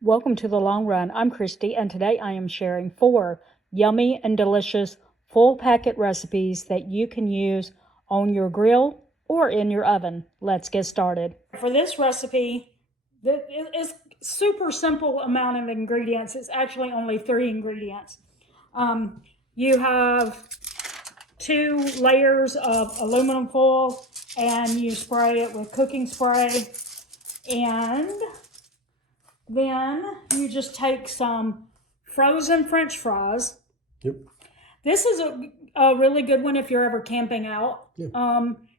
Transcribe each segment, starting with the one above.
Welcome to the Long Run. I'm Christy, and today I am sharing 4 yummy and delicious full packet recipes that you can use on your grill or in your oven. Let's get started. For this recipe, it's super simple amount of ingredients. It's actually only 3 ingredients. You have 2 layers of aluminum foil, and you spray it with cooking spray, and then you just take some frozen French fries. Yep. This is a really good one if you're ever camping out. Yeah.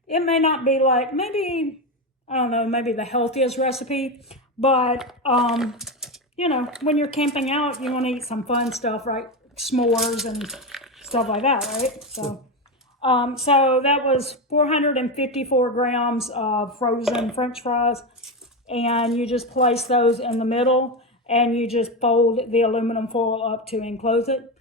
It may not be like, maybe, I don't know, maybe the healthiest recipe, but, when you're camping out, you want to eat some fun stuff, right? S'mores and stuff like that, right? So that was 454 grams of frozen French fries. And you just place those in the middle, and you just fold the aluminum foil up to enclose it.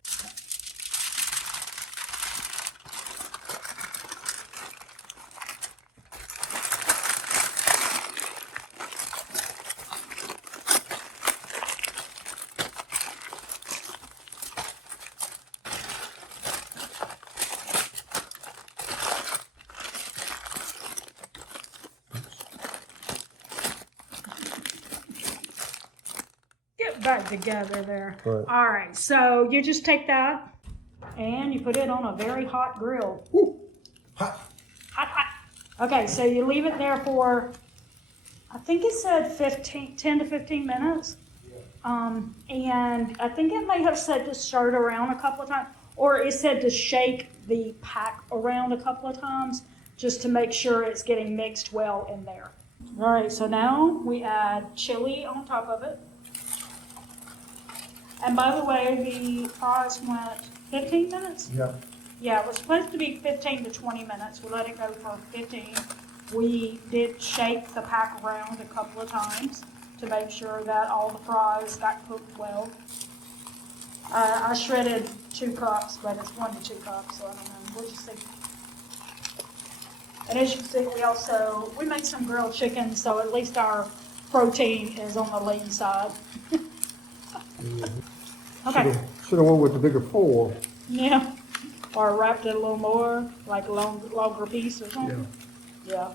Back together there. Right. All right, so you just take that and you put it on a very hot grill. Ooh, hot. Hot. Okay, so you leave it there for, I think it said 10 to 15 minutes. And I think it may have said to stir it around a couple of times, or it said to shake the pack around a couple of times just to make sure it's getting mixed well in there. All right, so now we add chili on top of it. And by the way, the fries went 15 minutes? Yeah. Yeah, it was supposed to be 15 to 20 minutes. We let it go for 15. We did shake the pack around a couple of times to make sure that all the fries got cooked well. I shredded 2 cups, but it's 1 to 2 cups, so I don't know. We'll just see. And as you can see, we made some grilled chicken, so at least our protein is on the lean side. Okay. Should have went with the bigger foil. Yeah. Or wrapped it a little more, like a longer piece or something. Yeah.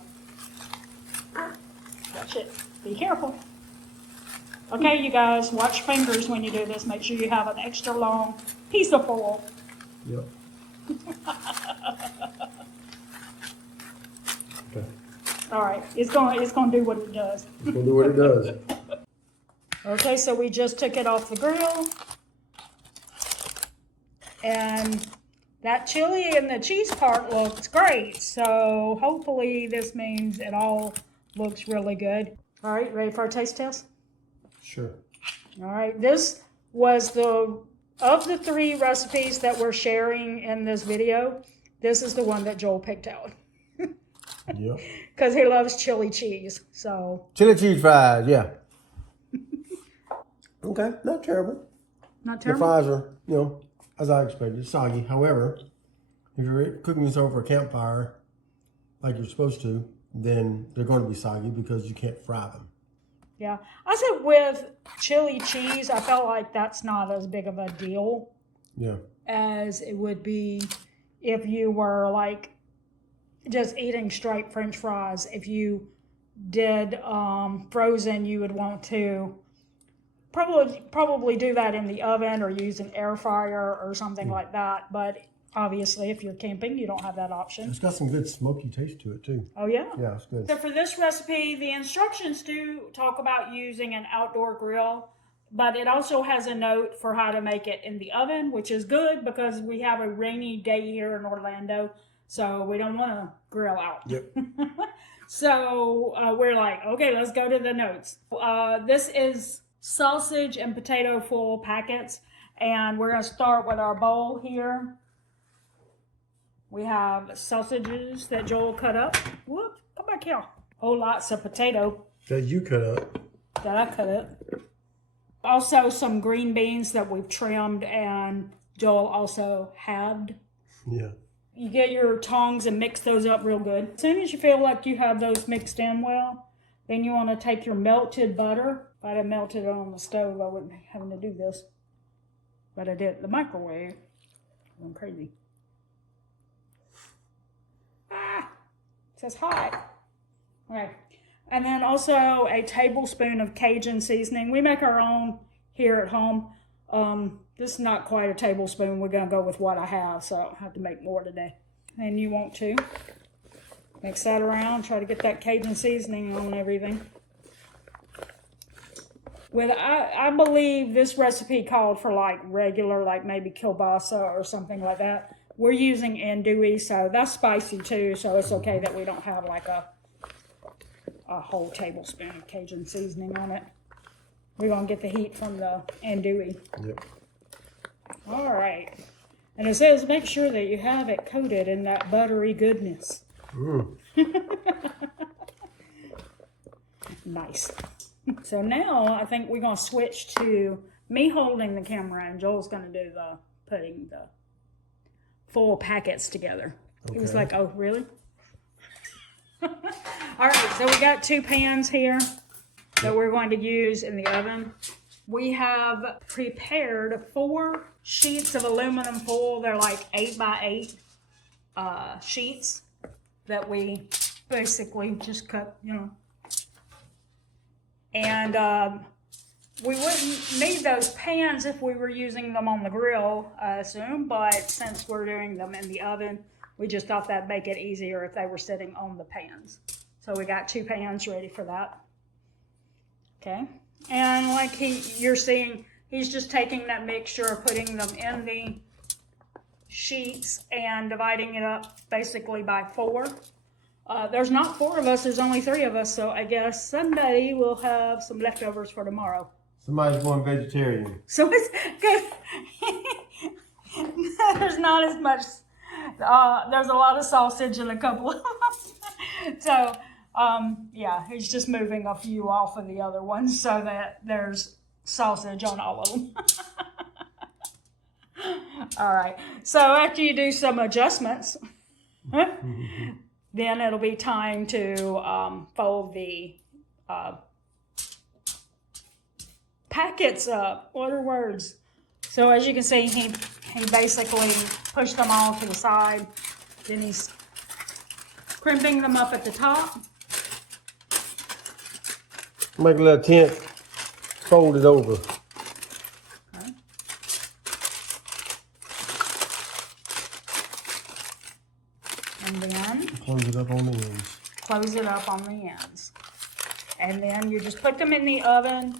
Watch it. Be careful. Okay, you guys, watch your fingers when you do this. Make sure you have an extra long piece of foil. Yep. Okay. All right, it's gonna do what it does. It's gonna do what it does. Okay, so we just took it off the grill. And that chili and the cheese part looks great. So hopefully this means it all looks really good. All right, ready for a taste test? Sure. All right, this was of the 3 recipes that we're sharing in this video, this is the one that Joel picked out. Yep. Because he loves chili cheese, so. Chili cheese fries, yeah. Okay, not terrible. Not The terrible? fries are, as I expected, soggy. However, if you're cooking this over a campfire like you're supposed to, then they're going to be soggy because you can't fry them. Yeah, I said with chili cheese, I felt like that's not as big of a deal. Yeah. As it would be if you were like just eating straight French fries. If you did frozen, you would want to probably do that in the oven or use an air fryer or something like that. But obviously, if you're camping, you don't have that option. It's got some good smoky taste to it too. Oh yeah? Yeah, it's good. So for this recipe, the instructions do talk about using an outdoor grill, but it also has a note for how to make it in the oven, which is good because we have a rainy day here in Orlando, so we don't want to grill out. Yep. So we're like, okay, let's go to the notes. This is sausage and potato full packets, and we're going to start with our bowl here. We have sausages that Joel cut up. Whoop, come back here. Whole lots of potato That you cut up. that I cut up. Also some green beans that we've trimmed and Joel also halved. Yeah. You get your tongs and mix those up real good. As soon as you feel like you have those mixed in well, then you want to take your melted butter If I'd have melted it on the stove, I wouldn't be having to do this. But I did it in the microwave. I'm crazy. Ah! It says hot. Okay. And then also a tablespoon of Cajun seasoning. We make our own here at home. This is not quite a tablespoon. We're going to go with what I have, so I don't have to make more today. And you want to mix that around. Try to get that Cajun seasoning on everything. I believe this recipe called for like regular, like maybe kielbasa or something like that. We're using andouille, so that's spicy too, so it's okay that we don't have like a whole tablespoon of Cajun seasoning on it. We're going to get the heat from the andouille. Yep. All right. And it says make sure that you have it coated in that buttery goodness. Nice. So now I think we're going to switch to me holding the camera and Joel's going to do the putting the full packets together. Okay. He was like, oh, really? All right, so we got 2 pans here that we're going to use in the oven. We have prepared 4 sheets of aluminum foil. They're like 8x8 sheets that we basically just cut, And we wouldn't need those pans if we were using them on the grill, I assume, but since we're doing them in the oven, we just thought that'd make it easier if they were sitting on the pans. So we got 2 pans ready for that. Okay, and like you're seeing, he's just taking that mixture, putting them in the sheets and dividing it up basically by 4. There's not 4 of us, there's only 3 of us, so I guess somebody will have some leftovers for tomorrow. Somebody's going vegetarian. So it's good. There's not as much, there's a lot of sausage in a couple of them. So, yeah, he's just moving a few off of the other ones so that there's sausage on all of them. All right, so after you do some adjustments, then it'll be time to fold the packets up. What are words? So as you can see, he basically pushed them all to the side. Then he's crimping them up at the top. Make a little tent, fold it over. Okay. And then close it up on the ends. Close it up on the ends. And then you just put them in the oven.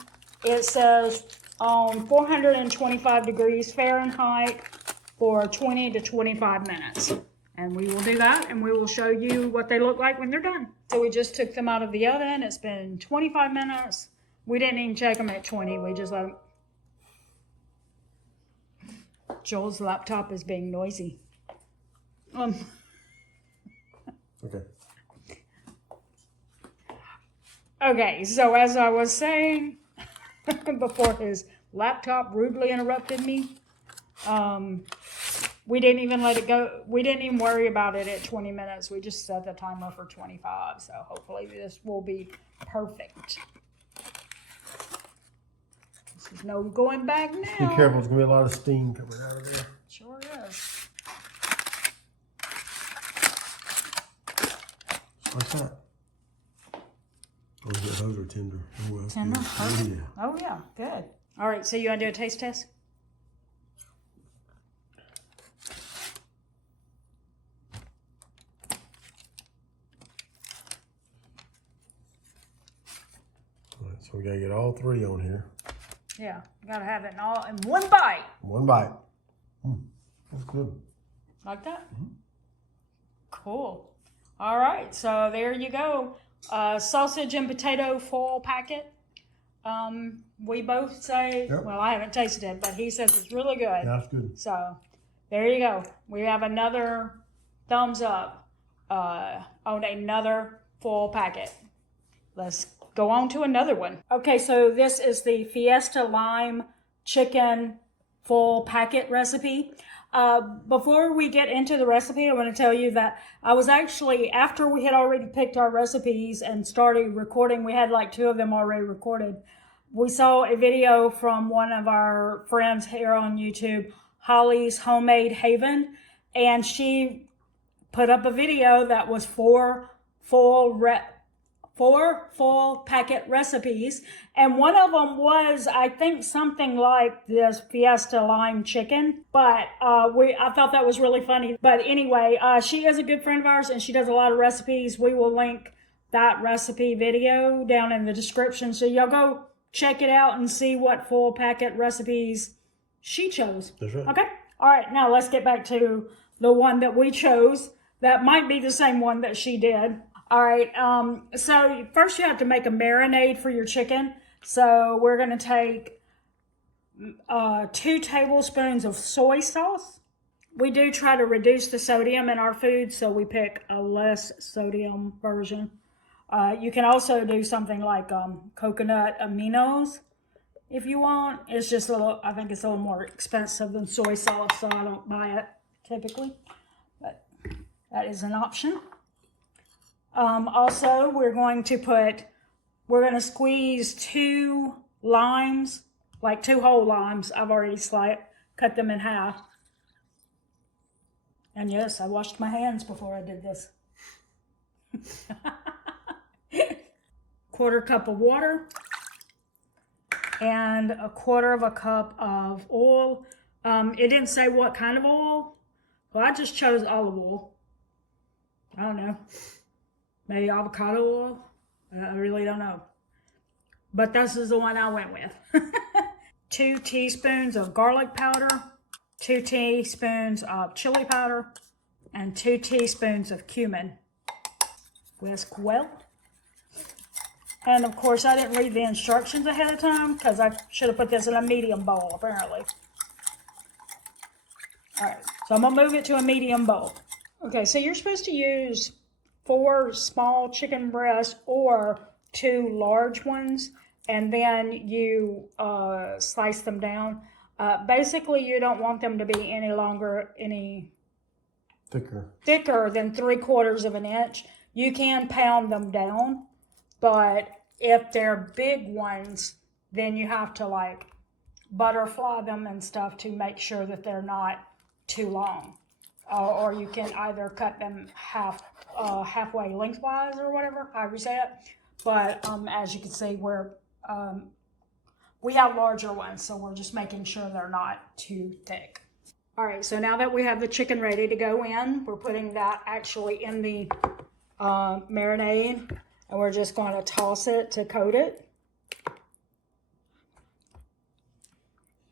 It says on 425 degrees Fahrenheit for 20 to 25 minutes. And we will do that, and we will show you what they look like when they're done. So we just took them out of the oven. It's been 25 minutes. We didn't even check them at 20. We just let them. Joel's laptop is being noisy. Okay. Okay, so as I was saying, before his laptop rudely interrupted me, we didn't even let it go. We didn't even worry about it at 20 minutes. We just set the timer for 25. So hopefully this will be perfect. This is no going back now. Be careful, there's going to be a lot of steam coming out of there. Sure is. What's that? Oh, those are tender. Oh, well, Tender? Oh, yeah. Oh, yeah. Good. All right, so you want to do a taste test? All right, so we got to get all 3 on here. Yeah, you got to have it in one bite. One bite. That's good. Like that? Mm-hmm. Cool. All right, so there you go. Sausage and potato foil packet. We both say, yep. Well, I haven't tasted it, but he says it's really good. Yeah, that's good. So there you go. We have another thumbs up on another full packet. Let's go on to another one. Okay, so this is the Fiesta lime chicken full packet recipe. Before we get into the recipe, I want to tell you that I was actually, after we had already picked our recipes and started recording, we had like 2 of them already recorded. we saw a video from one of our friends here on YouTube, Holly's Homemade Haven, and she put up a video that was four full packet recipes, and one of them was, I think, something like this Fiesta lime chicken, but I thought that was really funny. But anyway, she is a good friend of ours, and she does a lot of recipes. We will link that recipe video down in the description, so y'all go check it out and see what full packet recipes she chose. That's right. Okay? All right, now let's get back to the one that we chose. That might be the same one that she did. All right, so first you have to make a marinade for your chicken. So we're going to take 2 tablespoons of soy sauce. We do try to reduce the sodium in our food, so we pick a less sodium version. You can also do something like coconut aminos if you want. It's just a little, I think it's a little more expensive than soy sauce, so I don't buy it typically, but that is an option. Also, we're going to squeeze 2 limes, like 2 whole limes. I've already cut them in half. And yes, I washed my hands before I did this. 1/4 cup of water and 1/4 cup of oil. It didn't say what kind of oil. Well, I just chose olive oil. I don't know. Maybe avocado oil. I really don't know. But this is the one I went with. 2 teaspoons of garlic powder, 2 teaspoons of chili powder, and 2 teaspoons of cumin. Whisk well. And of course, I didn't read the instructions ahead of time because I should have put this in a medium bowl, apparently. All right, so I'm going to move it to a medium bowl. Okay, so you're supposed to use 4 small chicken breasts or 2 large ones, and then you slice them down. Basically, you don't want them to be any thicker than 3/4 of an inch. You can pound them down, but if they're big ones, then you have to like butterfly them and stuff to make sure that they're not too long. Or you can either cut them halfway lengthwise or whatever, however you say it. But as you can see, we have larger ones, so we're just making sure they're not too thick. All right, so now that we have the chicken ready to go in, we're putting that actually in the marinade, and we're just going to toss it to coat it.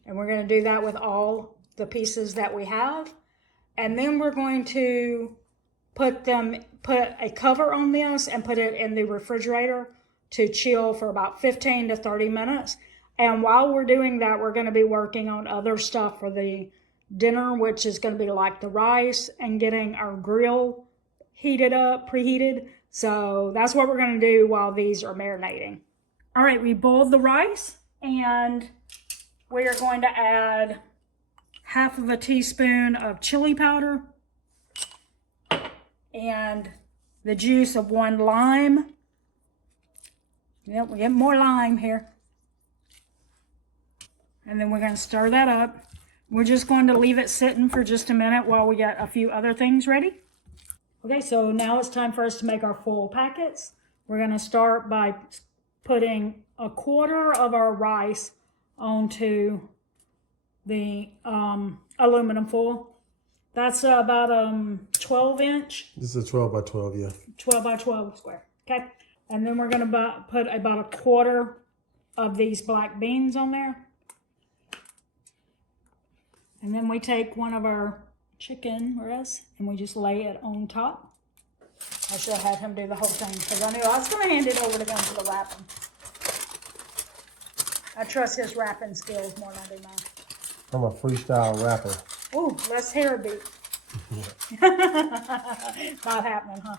And we're going to do that with all the pieces that we have. And then we're going to put a cover on this and put it in the refrigerator to chill for about 15 to 30 minutes. And while we're doing that, we're going to be working on other stuff for the dinner, which is going to be like the rice and getting our grill preheated. So that's what we're going to do while these are marinating. All right, we boiled the rice, and we are going to add 1/2 teaspoon of chili powder and the juice of 1 lime. Yep, we get more lime here. And then we're going to stir that up. We're just going to leave it sitting for just a minute while we get a few other things ready. Okay, so now it's time for us to make our full packets. We're going to start by putting 1/4 of our rice onto the aluminum foil. That's about 12 inch. This is a 12 by 12, yeah. 12 by 12 square, okay? And then we're going to put about 1/4 of these black beans on there. And then we take one of our chicken breasts and we just lay it on top. I should have had him do the whole thing because I knew I was going to hand it over to him for the wrapping. I trust his wrapping skills more than I do mine. I'm a freestyle rapper. Ooh, less hair beat. Not happening, huh?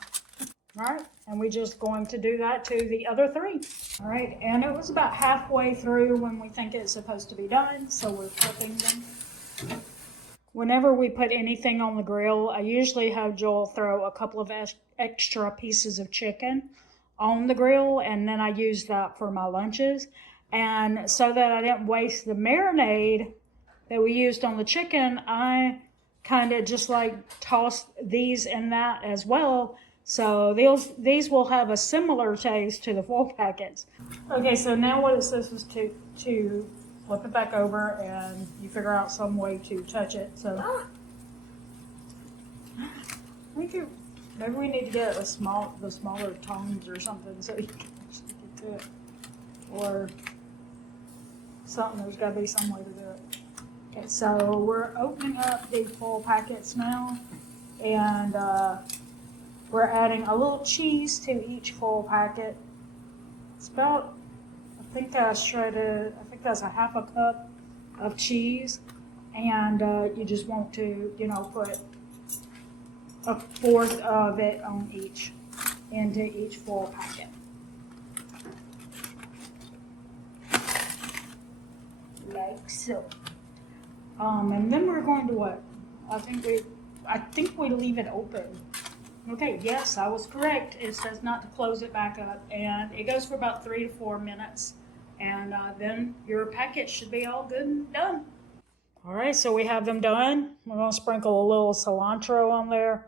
All right, and we're just going to do that to the other 3. All right, and it was about halfway through when we think it's supposed to be done, so we're flipping them. Whenever we put anything on the grill, I usually have Joel throw a couple of extra pieces of chicken on the grill, and then I use that for my lunches. And so that I didn't waste the marinade that we used on the chicken, I kind of just like tossed these in that as well. So these will have a similar taste to the full packets. Okay, so now what it says is to flip it back over and you figure out some way to touch it. So maybe we need to get the smaller tongs or something so you can actually get to it. Or something, there's got to be some way to do it. Okay, so we're opening up the full packets now, and we're adding a little cheese to each full packet. It's about, I think that's a half a cup of cheese, and you just want to, put a fourth of it into each full packet. Like so. And then we're going to what? I think we leave it open. Okay, yes, I was correct. It says not to close it back up, and it goes for about 3 to 4 minutes, and then your packet should be all good and done. All right, so we have them done. We're going to sprinkle a little cilantro on there.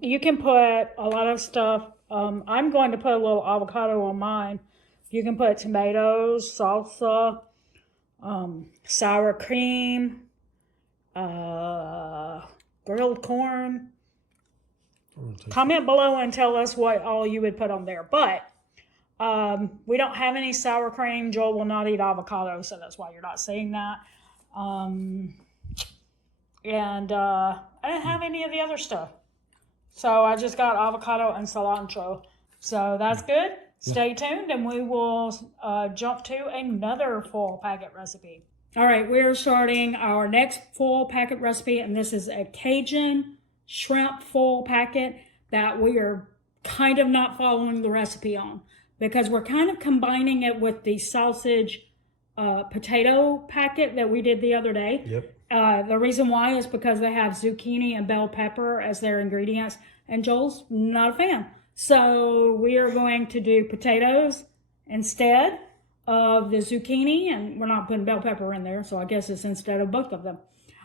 You can put a lot of stuff. I'm going to put a little avocado on mine. You can put tomatoes, salsa, sour cream, grilled corn. Comment below and tell us what all you would put on there. But we don't have any sour cream. Joel will not eat avocado, so that's why you're not seeing that. And I didn't have any of the other stuff. So I just got avocado and cilantro. So that's good. Stay tuned and we will jump to another full packet recipe. All right, we're starting our next full packet recipe, and this is a Cajun shrimp full packet that we are kind of not following the recipe on because we're kind of combining it with the sausage potato packet that we did the other day. Yep. The reason why is because they have zucchini and bell pepper as their ingredients, and Joel's not a fan. So we are going to do potatoes instead of the zucchini, and we're not putting bell pepper in there, so I guess it's instead of both of them.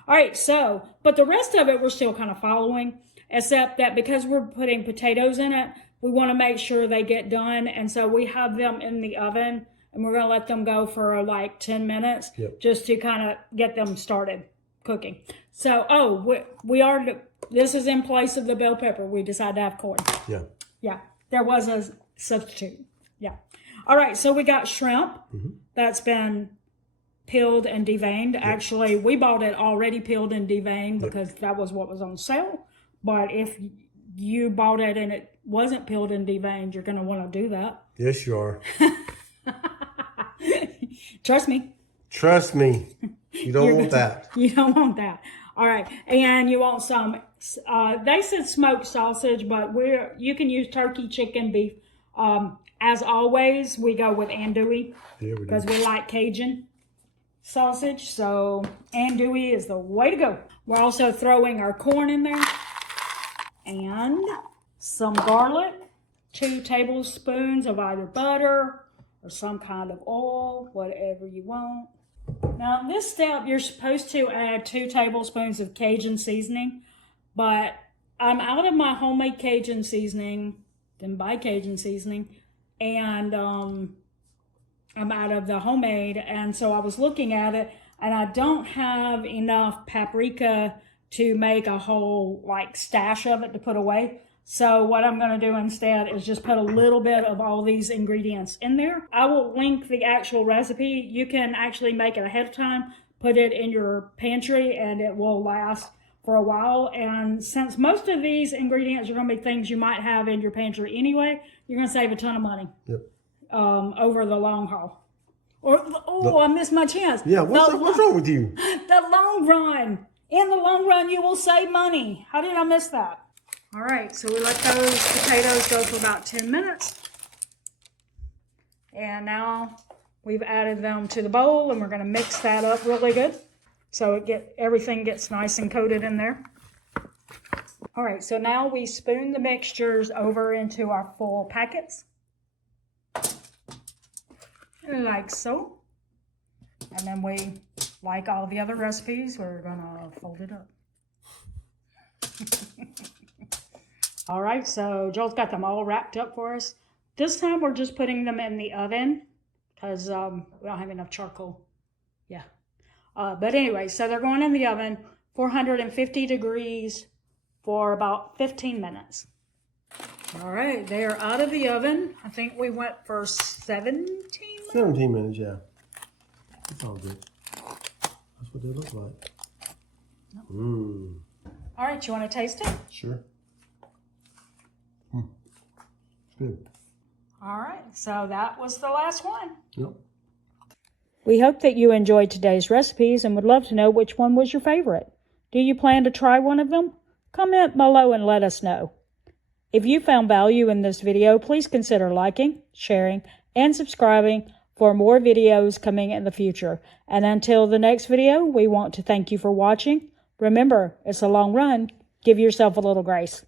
All right, so, but the rest of it we're still kind of following, except that because we're putting potatoes in it, we want to make sure they get done, and so we have them in the oven, and we're going to let them go for like 10 minutes just to kind of get them started cooking. So, this is in place of the bell pepper. We decided to have corn. Yeah, there was a substitute. Yeah. All right, so we got shrimp that's been peeled and deveined. Actually, we bought it already peeled and deveined because that was what was on sale. But if you bought it and it wasn't peeled and deveined, you're going to want to do that. Yes, you are. Trust me. Trust me. You don't want that. You don't want that. All right, and you want some. They said smoked sausage, but you can use turkey, chicken, beef. As always, we go with andouille because we like Cajun sausage. So andouille is the way to go. We're also throwing our corn in there and some garlic, 2 tablespoons of either butter or some kind of oil, whatever you want. Now, in this step, you're supposed to add 2 tablespoons of Cajun seasoning, but I'm out of my homemade Cajun seasoning, didn't buy Cajun seasoning, and I'm out of the homemade, and so I was looking at it, and I don't have enough paprika to make a whole, stash of it to put away. So what I'm going to do instead is just put a little bit of all these ingredients in there. I will link the actual recipe. You can actually make it ahead of time, put it in your pantry, and it will last for a while. And since most of these ingredients are going to be things you might have in your pantry anyway, you're going to save a ton of money over the long haul. I missed my chance. Yeah, what's wrong with you? The long run. In the long run, you will save money. How did I miss that? All right, so we let those potatoes go for about 10 minutes. And now we've added them to the bowl, and we're going to mix that up really good so everything gets nice and coated in there. All right, so now we spoon the mixtures over into our full packets. like so. And then we, like all the other recipes, we're gonna fold it up. All right, so Joel's got them all wrapped up for us. This time we're just putting them in the oven because we don't have enough charcoal. Yeah. But anyway, so they're going in the oven, 450 degrees for about 15 minutes. All right, they are out of the oven. I think we went for 17 minutes. 17 minutes, yeah. It's all good. That's what they look like. Mmm. All right, you want to taste it? Sure. It's good. All right, so that was the last one. Yep. We hope that you enjoyed today's recipes and would love to know which one was your favorite. Do you plan to try one of them? Comment below and let us know. If you found value in this video, please consider liking, sharing, and subscribing for more videos coming in the future. And until the next video, we want to thank you for watching. Remember, it's a long run. Give yourself a little grace.